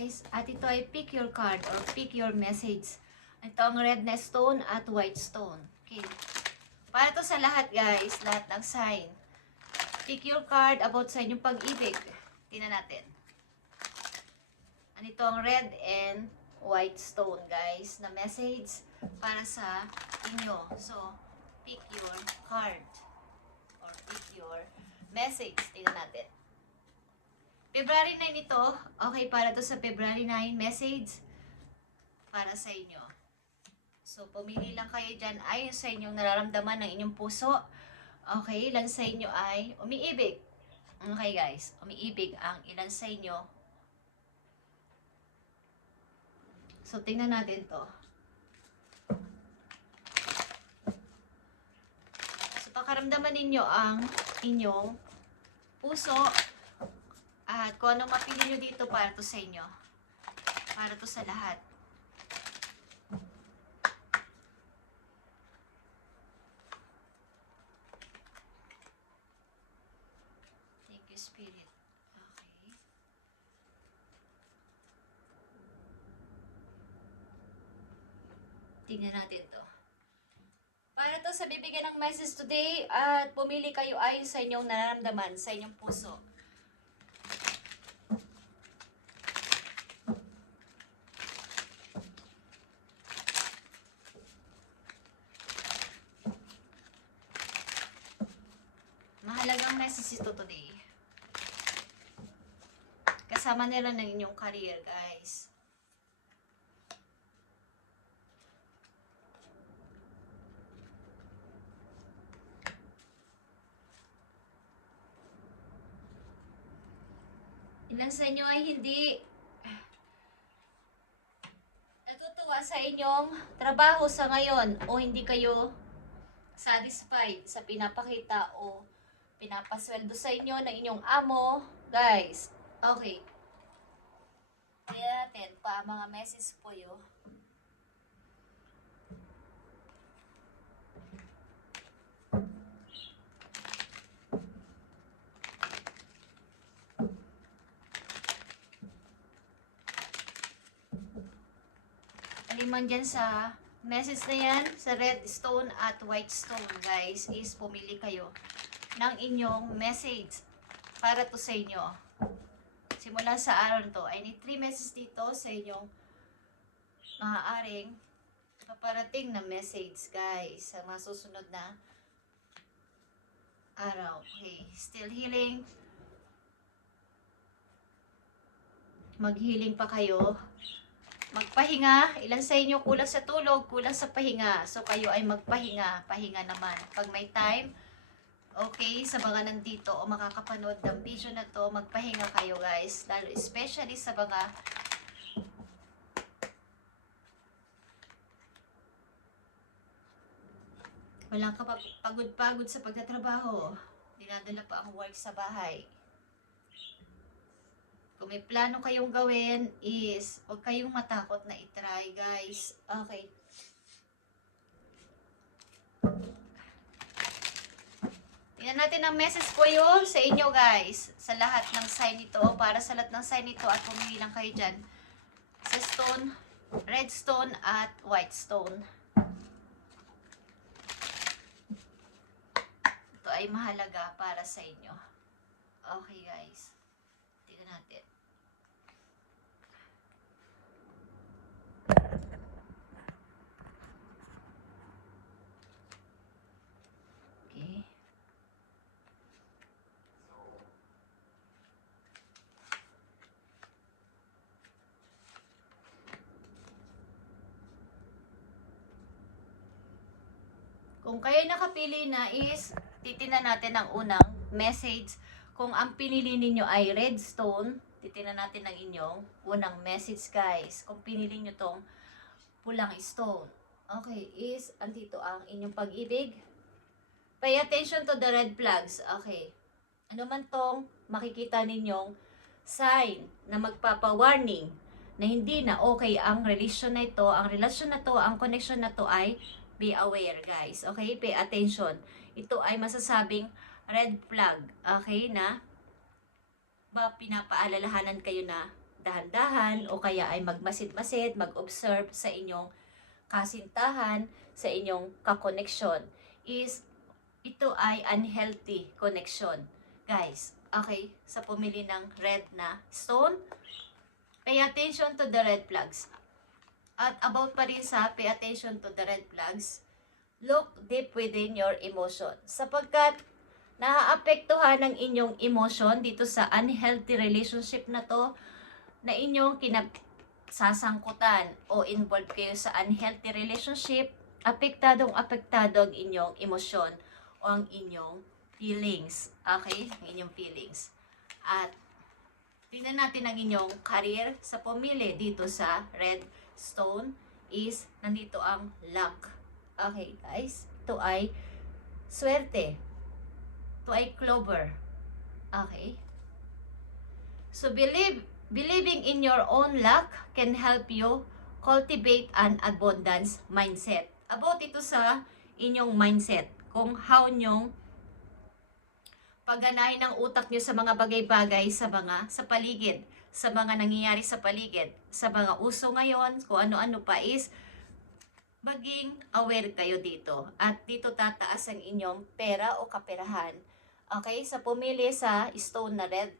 guys, at ito ay pick your card or pick your message. Ito ang red na stone at white stone. Okay. Para to sa lahat guys, lahat ng sign. Pick your card about sa inyong pag-ibig. Tingnan natin. Ito ang red and white stone guys na message para sa inyo. So, pick your card or pick your message. Tingnan natin. February 9 ito. Okay, para to sa February 9 message para sa inyo. So, pumili lang kayo dyan ayon sa inyong nararamdaman ng inyong puso. Okay, ilan sa inyo ay umiibig. Okay guys, umiibig ang ilan sa inyo. So, tingnan natin to. So, pakaramdaman ninyo ang inyong puso. At kung ano mapili nyo dito para to sa inyo. Para to sa lahat. Thank you, Spirit. Okay. Tingnan natin to. Para to sa bibigyan ng message today at pumili kayo ayon sa inyong nararamdaman, sa inyong puso. Mahalagang message ito today. Kasama nila ng inyong career, guys. Ilan sa inyo ay hindi natutuwa sa inyong trabaho sa ngayon o hindi kayo satisfied sa pinapakita o pinapasweldo sa inyo ng inyong amo, guys. Okay. Tingnan natin pa mga message po yun. Aliman dyan sa message na yan, sa red stone at white stone, guys, is pumili kayo ng inyong message para to sa inyo. Simula sa araw to, I need 3 messages dito sa inyong maaaring paparating na message, guys, sa mga susunod na araw. Okay, still healing. Mag-healing pa kayo. Magpahinga. Ilan sa inyo kulang sa tulog, kulang sa pahinga. So, kayo ay magpahinga. Pahinga naman. Pag may time, okay, sa mga nandito o makakapanood ng video na to, magpahinga kayo guys. Lalo especially sa mga walang pagod-pagod sa pagtatrabaho. Dinadala pa ang work sa bahay. Kung may plano kayong gawin is huwag kayong matakot na itry guys. Okay. Tingnan natin ang message ko yun sa inyo guys. Sa lahat ng sign nito. Para sa lahat ng sign nito at pumili lang kayo dyan. Sa stone, red stone at white stone. Ito ay mahalaga para sa inyo. Okay guys. Tingnan natin. Okay. Kung kayo nakapili na is, titingnan natin ang unang message. Kung ang pinili ninyo ay red stone, titingnan natin ang inyong unang message guys. Kung pinili nyo tong pulang stone. Okay, is, andito ang inyong pag-ibig. Pay attention to the red flags. Okay. Ano man tong makikita ninyong sign na magpapa-warning na hindi na okay ang relasyon na ito, ang relasyon na to, ang connection na to ay be aware guys. Okay, pay attention. Ito ay masasabing red flag. Okay na? Ba pinapaalalahanan kayo na dahan-dahan o kaya ay magmasid-masid, mag-observe sa inyong kasintahan, sa inyong kakoneksyon is ito ay unhealthy connection. Guys, okay, sa pumili ng red na stone, pay attention to the red flags. At about pa rin sa pay attention to the red flags, look deep within your emotion. Sapagkat naaapektuhan ng inyong emotion dito sa unhealthy relationship na to, na inyong sasangkutan o involved kayo sa unhealthy relationship, apektado ang inyong emosyon o ang inyong feelings. Okay? Ang inyong feelings. At tingnan natin ang inyong career sa pumili dito sa red stone is nandito ang luck. Okay guys? Ito ay swerte. Ito ay clover. Okay? So believing in your own luck can help you cultivate an abundance mindset. About ito sa inyong mindset, kung how nyong pagganahin ng utak nyo sa mga bagay-bagay sa paligid, sa mga nangyayari sa paligid, sa mga uso ngayon, kung ano-ano pa is maging aware kayo dito. At dito tataas ang inyong pera o kaperahan. Okay, sa pumili sa stone na red,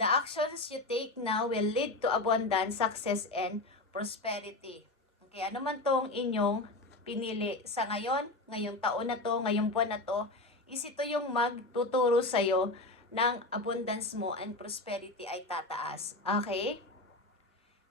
the actions you take now will lead to abundance, success, and prosperity. Okay, ano man tong inyong pinili sa ngayon, ngayong taon na to, ngayong buwan na to, is ito yung magtuturo sa'yo ng abundance mo and prosperity ay tataas. Okay?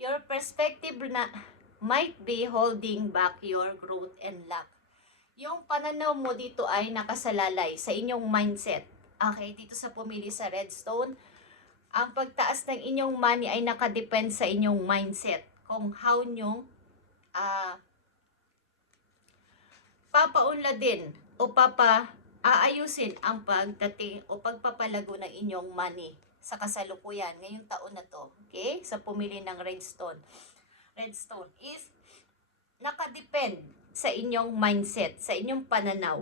Your perspective na might be holding back your growth and luck. Yung pananaw mo dito ay nakasalalay sa inyong mindset. Okay? Dito sa pumili sa redstone, ang pagtaas ng inyong money ay nakadepend sa inyong mindset. Kung how nyo papaunladin o aayusin ang pagdating o pagpapalago ng inyong money sa kasalukuyan ngayong taon na to. Okay? Sa pumili ng redstone. Redstone is nakadepend sa inyong mindset, sa inyong pananaw.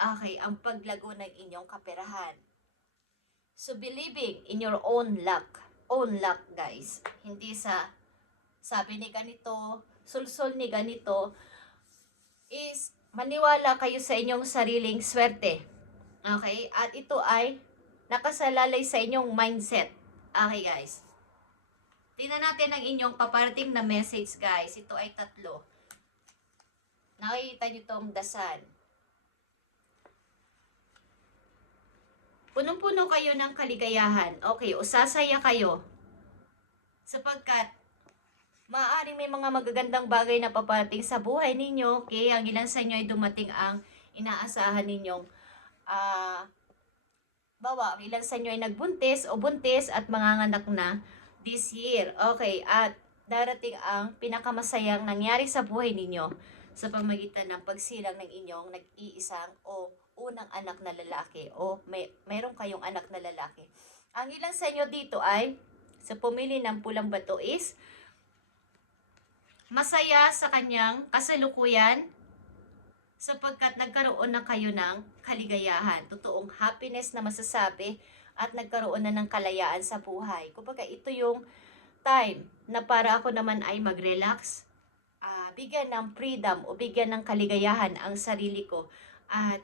Okay, ang paglago ng inyong kaperahan. So believing in your own luck guys. Hindi sa sabi ni ganito, sulsol ni ganito, is maniwala kayo sa inyong sariling swerte. Okay? At ito ay nakasalalay sa inyong mindset. Okay guys. Tingnan natin ang inyong paparating na message guys. Ito ay 3. Nakikita nyo itong dasal. Punong-puno kayo ng kaligayahan. Okay, o sasaya kayo. Sapagkat maaaring may mga magagandang bagay na paparating sa buhay ninyo. Okay, ang ilan sa inyo ay dumating ang inaasahan ninyong ang ilan sa inyo ay nagbuntis o buntis at manganganak na this year. Okay, at darating ang pinakamasayang nangyari sa buhay ninyo sa pamagitan ng pagsilang ng inyong nag-iisang o unang anak na lalaki o mayroon kayong anak na lalaki. Ang ilan sa inyo dito ay sa pumili ng pulang bato is masaya sa kanyang kasalukuyan sapagkat nagkaroon na kayo ng kaligayahan, totoong happiness na masasabi at nagkaroon na ng kalayaan sa buhay. Kumbaga ito yung time na para ako naman ay mag-relax, bigyan ng freedom o bigyan ng kaligayahan ang sarili ko at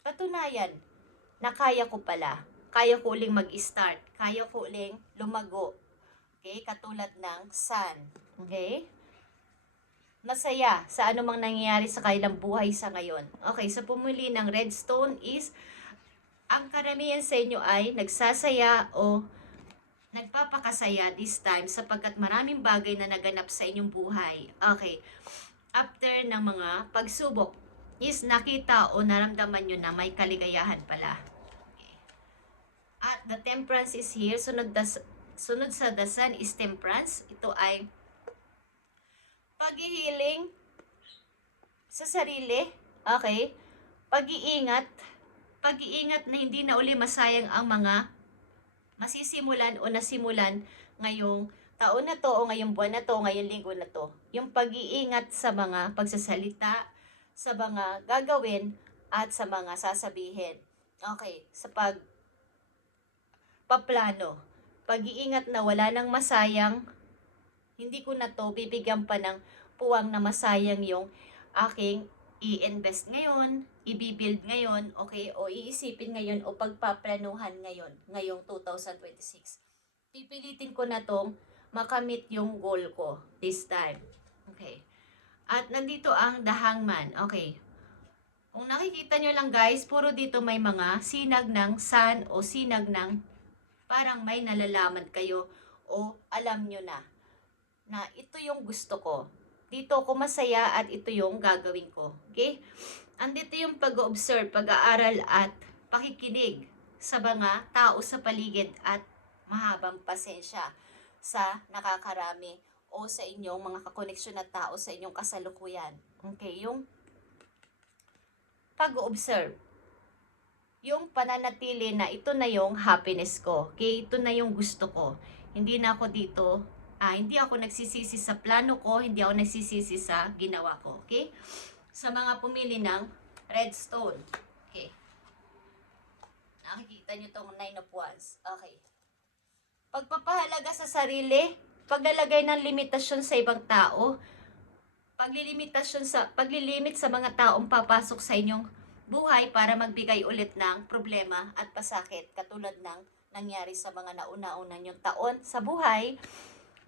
patunayan na kaya ko pala, kaya ko uling mag-start, kaya ko uling lumago. Okay, katulad ng sun. Okay? Masaya sa anumang nangyayari sa kanilang buhay sa ngayon. Okay, sa pumili ng redstone is ang karamihan sa inyo ay nagsasaya o nagpapakasaya this time sapagkat maraming bagay na naganap sa inyong buhay. Okay, after ng mga pagsubok is nakita o naramdaman nyo na may kaligayahan pala. Okay. At the temperance is here. Sunod sa the sun is temperance. Ito ay paghihiling sa sarili, okay? Pag-iingat na hindi na uli masayang ang mga masisimulan o nasimulan ngayong taon na to o ngayong buwan na to, ngayong linggo na to. Yung pag-iingat sa mga pagsasalita, sa mga gagawin at sa mga sasabihin. Okay, sa paplano. pag-iingat na wala nang masayang, hindi ko na to bibigyan pa ng puwang na masayang yung aking i-invest ngayon, i-build ngayon, okay, o iisipin ngayon o pagpaplanuhan ngayon, ngayong 2026. Pipilitin ko na tong makamit yung goal ko this time. Okay. At nandito ang The Hangman. Okay. Kung nakikita nyo lang guys, puro dito may mga sinag ng sun o sinag ng parang may nalalaman kayo o alam nyo na ito yung gusto ko. Dito ako masaya at ito yung gagawin ko. Okay? Andito yung pag-observe, pag-aaral at pakikinig sa mga tao sa paligid at mahabang pasensya sa nakakarami o sa inyong mga kakoneksyon na tao sa inyong kasalukuyan. Okay? Yung pag-observe. Yung pananatili na ito na yung happiness ko. Okay? Ito na yung gusto ko. Hindi na ako dito hindi ako nagsisisi sa plano ko, hindi ako nagsisisi sa ginawa ko. Okay? Sa mga pumili ng redstone. Okay. Nakikita nyo tong 9 of Wands. Okay. Pagpapahalaga sa sarili, paglalagay ng limitasyon sa ibang tao, paglilimit sa mga taong papasok sa inyong buhay para magbigay ulit ng problema at pasakit katulad ng nangyari sa mga nauna-una nyong taon sa buhay.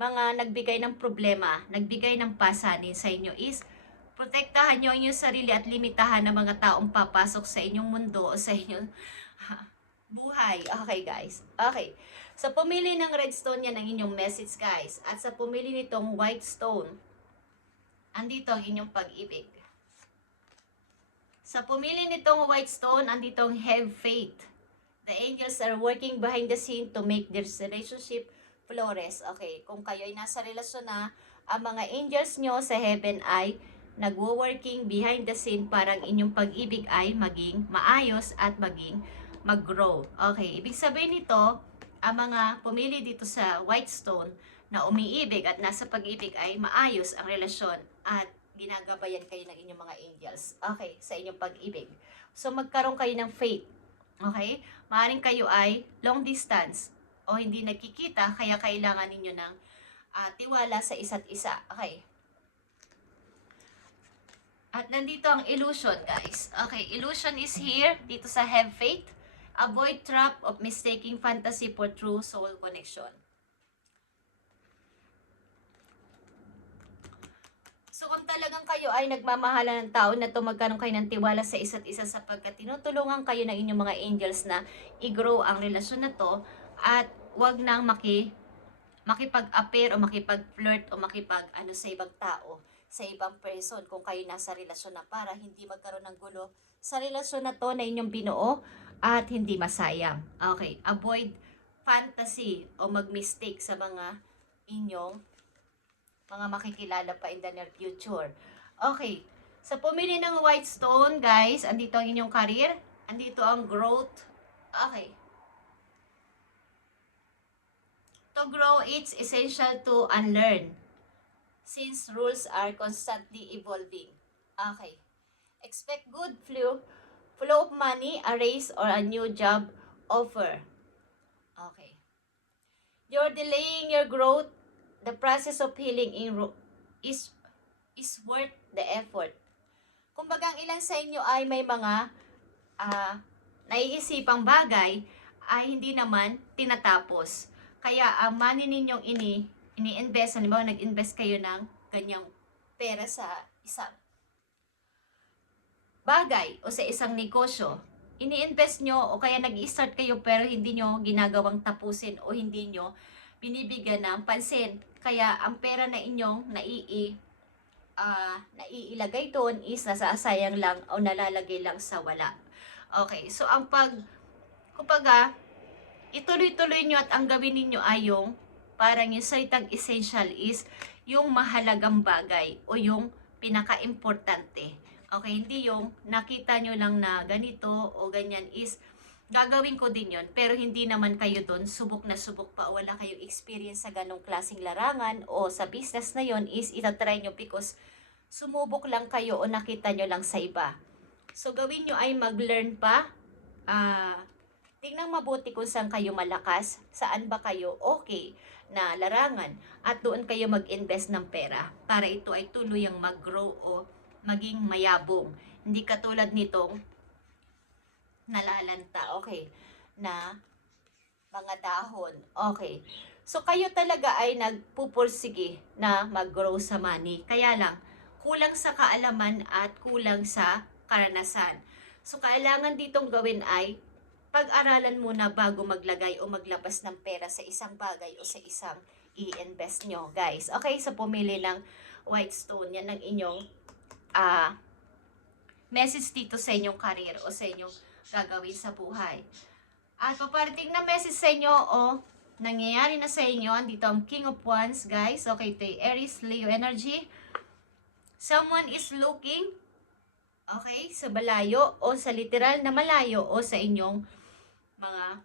Mga nagbigay ng problema, nagbigay ng pasanin sa inyo is protektahan nyo ang inyong sarili at limitahan ng mga taong papasok sa inyong mundo o sa inyong buhay. Okay guys. Okay. Sa pumili ng redstone yan ang inyong message guys. At sa pumili nitong white stone, andito ang inyong pag-ibig. Sa pumili nitong white stone, andito ang have faith. The angels are working behind the scene to make their relationship flores. Okay, kung kayo ay nasa relasyon na, ang mga angels nyo sa heaven ay nagwo-working behind the scene para ang inyong pag-ibig ay maging maayos at maging mag-grow. Okay, ibig sabihin nito, ang mga pumili dito sa white stone na umiibig at nasa pag-ibig ay maayos ang relasyon at ginagabayan kayo ng inyong mga angels. Okay, sa inyong pag-ibig. So, magkaroon kayo ng faith. Okay? Maaaring kayo ay long distance o hindi nagkikita, kaya kailangan ninyo ng tiwala sa isa't isa. Okay. At nandito ang illusion, guys. Okay, illusion is here, dito sa have faith. Avoid trap of mistaking fantasy for true soul connection. So, kung talagang kayo ay nagmamahalan ng tao na to, magkaroon kayo ng tiwala sa isa't isa sapagkat tinutulungan kayo ng inyong mga angels na i-grow ang relasyon na to at wag nang makipag-appear o makipag-flirt o makipag-ano sa ibang tao, sa ibang person kung kayo nasa relasyon na para hindi magkaroon ng gulo sa relasyon na to na inyong binuo at hindi masayang. Okay, avoid fantasy o mag-mistake sa mga inyong mga makikilala pa in the near future. Okay, sa pumili ng white stone, guys, andito ang inyong career, andito ang growth. Okay. To grow, it's essential to unlearn since rules are constantly evolving. Okay. Expect good flow of money, a raise, or a new job offer. Okay. You're delaying your growth. The process of healing is worth the effort. Kumbaga, ang ilan sa inyo ay may mga naiisipang bagay ay hindi naman tinatapos. Kaya ang money ninyong ini-invest, halimbawa nag-invest kayo ng ganyang pera sa isang bagay o sa isang negosyo, ini-invest nyo o kaya nag-i-start kayo pero hindi nyo ginagawang tapusin o hindi nyo binibigyan ng pansin. Kaya ang pera na inyong naiilagay doon is nasasayang lang o nalalagay lang sa wala. Okay, so ang kumbaga, ituloy-tuloy nyo at ang gawin ninyo ay yung parang yung salitang essential is yung mahalagang bagay o yung pinaka-importante. Okay, hindi yung nakita nyo lang na ganito o ganyan is gagawin ko din yon pero hindi naman kayo doon subok na subok pa, wala kayong experience sa ganong klaseng larangan o sa business na yon is itatry nyo because sumubok lang kayo o nakita nyo lang sa iba. So gawin nyo ay mag-learn pa, tingnan mabuti kung saan kayo malakas, saan ba kayo okay na larangan, at doon kayo mag-invest ng pera para ito ay tuluyang mag-grow o maging mayabong. Hindi katulad nitong nalalanta, okay, na mga dahon. Okay. So, kayo talaga ay nagpupursige na mag-grow sa money. Kaya lang, kulang sa kaalaman at kulang sa karanasan. So, kailangan ditong gawin ay pag-aralan muna bago maglagay o maglabas ng pera sa isang bagay o sa isang i-invest nyo, guys. Okay, so pumili ng white stone. Yan ang inyong message dito sa inyong career o sa inyong gagawin sa buhay. At paparating na message sa inyo o nangyayari na sa inyo, andito ang King of Wands, guys. Okay, ito yung Aries, Leo energy. Someone is looking, okay, sa malayo o sa literal na malayo o sa inyong mga,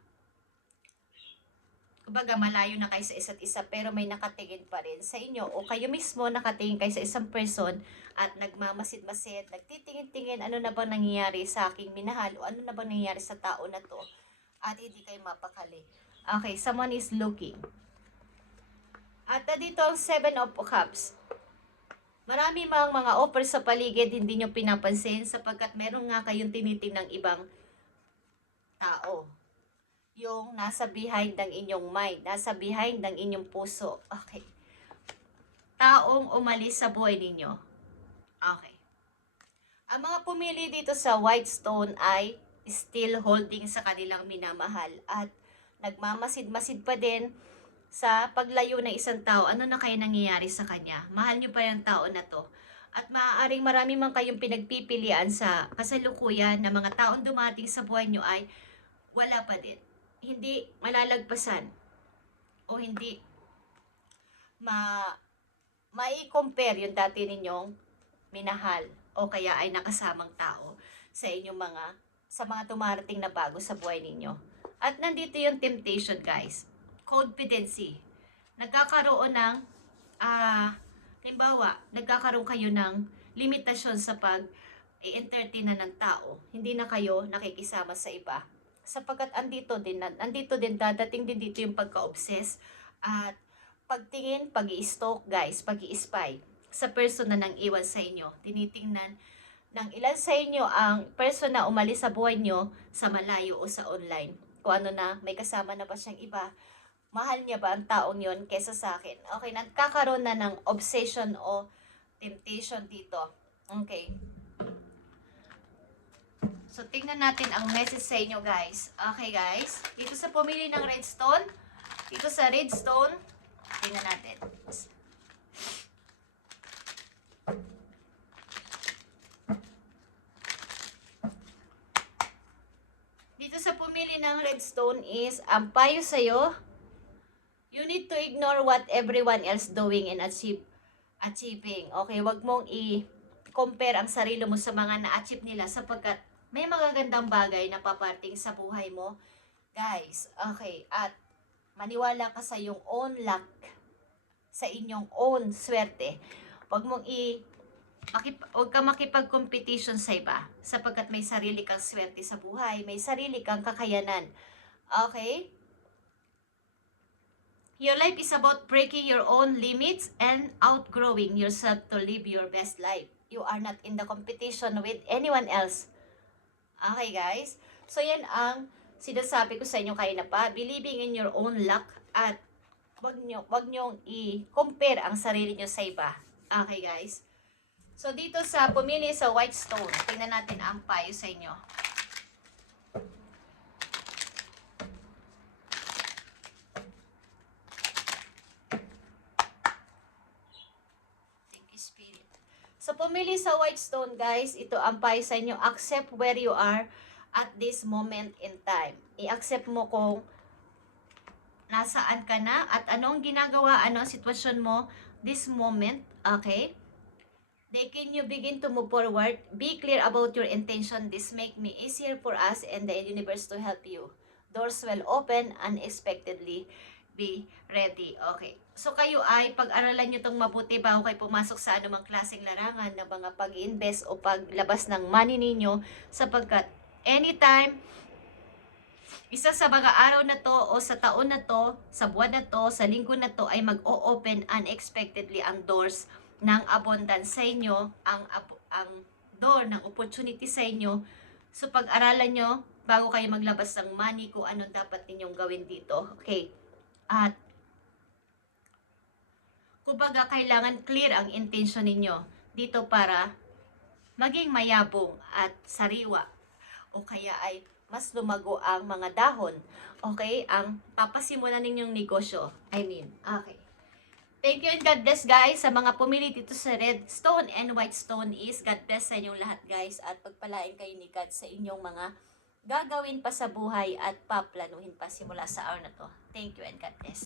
kumbaga malayo na kayo sa isa't isa pero may nakatingin pa rin sa inyo o kayo mismo nakatingin kayo sa isang person at nagmamasid-masid, nagtitingin-tingin, ano na bang nangyayari sa aking minahal o ano na bang nangyayari sa tao na to at hindi kayo mapakali. Okay, someone is looking. At dito ang 7 of Cups. Marami mga offers sa paligid, hindi nyo pinapansin sapagkat meron nga kayong tinitingnan ng ibang tao. Yung nasa behind ng inyong mind, nasa behind ng inyong puso. Okay. Taong umalis sa buhay ninyo. Okay. Ang mga pumili dito sa white stone ay still holding sa kanilang minamahal at nagmamasid-masid pa din sa paglayo ng isang tao. Ano na kaya nangyayari sa kanya? Mahal nyo pa yung tao na to. At maaaring marami man kayong pinagpipilian sa kasalukuyan na mga taong dumating sa buhay nyo ay wala pa din. Hindi malalagpasan o hindi mai-compare yung dati ninyong minahal o kaya ay nakasamang tao sa inyong sa mga dumarating na bago sa buhay ninyo. At nandito yung temptation, guys. Codependency. Nagkakaroon ng, halimbawa, nagkakaroon kayo ng limitasyon sa pag-i-entertain na ng tao. Hindi na kayo nakikisama sa iba. Sapagkat andito din, dadating din dito yung pagka-obsess at pagtingin, pag-i-stalk, guys, pag-i-spy sa person na nang iwan sa inyo. Tinitingnan ng ilan sa inyo ang person na umalis sa buhay nyo sa malayo o sa online. Kung ano na, may kasama na ba siyang iba? Mahal niya ba ang taong yon kesa sa akin? Okay, nagkakaroon na ng obsession o temptation dito. Okay. So, tingnan natin ang message sa inyo, guys. Okay, guys. Dito sa pumili ng redstone, dito sa redstone, tingnan natin. Dito sa pumili ng redstone is, ang payo sa'yo, you need to ignore what everyone else doing and achieving. Okay, wag mong i-compare ang sarili mo sa mga na-achieve nila sapagkat may magagandang bagay na paparting sa buhay mo. Guys, okay, at maniwala ka sa iyong own luck, sa inyong own swerte. Wag ka makipag-competition sa iba sapagkat may sarili kang swerte sa buhay, may sarili kang kakayanan. Okay? Your life is about breaking your own limits and outgrowing yourself to live your best life. You are not in the competition with anyone else. Okay, guys? So, yan ang sinasabi ko sa inyo kayo na pa. Believing in your own luck at wag nyong i-compare ang sarili nyo sa iba. Okay, guys? So, dito sa pumili sa white stone, tingnan natin ang payo sa inyo. Thank you, Spirit. So, pumili sa white stone, guys, ito ang payo sa inyo. Accept where you are at this moment in time. I-accept mo kung nasaan ka na at anong ginagawa, ano ang sitwasyon mo this moment, okay? Then can you begin to move forward? Be clear about your intention. This make me easier for us and the universe to help you. Doors will open unexpectedly. Be ready. Okay. So kayo ay pag-aralan nyo itong mabuti bago kayo pumasok sa anumang klaseng larangan na mga pag-invest o paglabas ng money ninyo sapagkat anytime isa sa mga araw na to o sa taon na to, sa buwan na to, sa linggo na to ay mag-o-open unexpectedly ang doors ng abundance sa inyo, ang door ng opportunity sa inyo. So pag-aralan nyo bago kayo maglabas ng money kung ano dapat ninyong gawin dito. Okay. At kumbaga kailangan clear ang intention ninyo dito para maging mayabong at sariwa o kaya ay mas lumago ang mga dahon. Okay? Ang papasimulan ninyong negosyo. Okay. Thank you and God bless guys sa mga pumili dito sa red stone and white stone is God bless sa inyong lahat guys at pagpalain kayo ni God sa inyong mga gagawin pa sa buhay at paplanuhin pa simula sa araw na to. Thank you and God bless.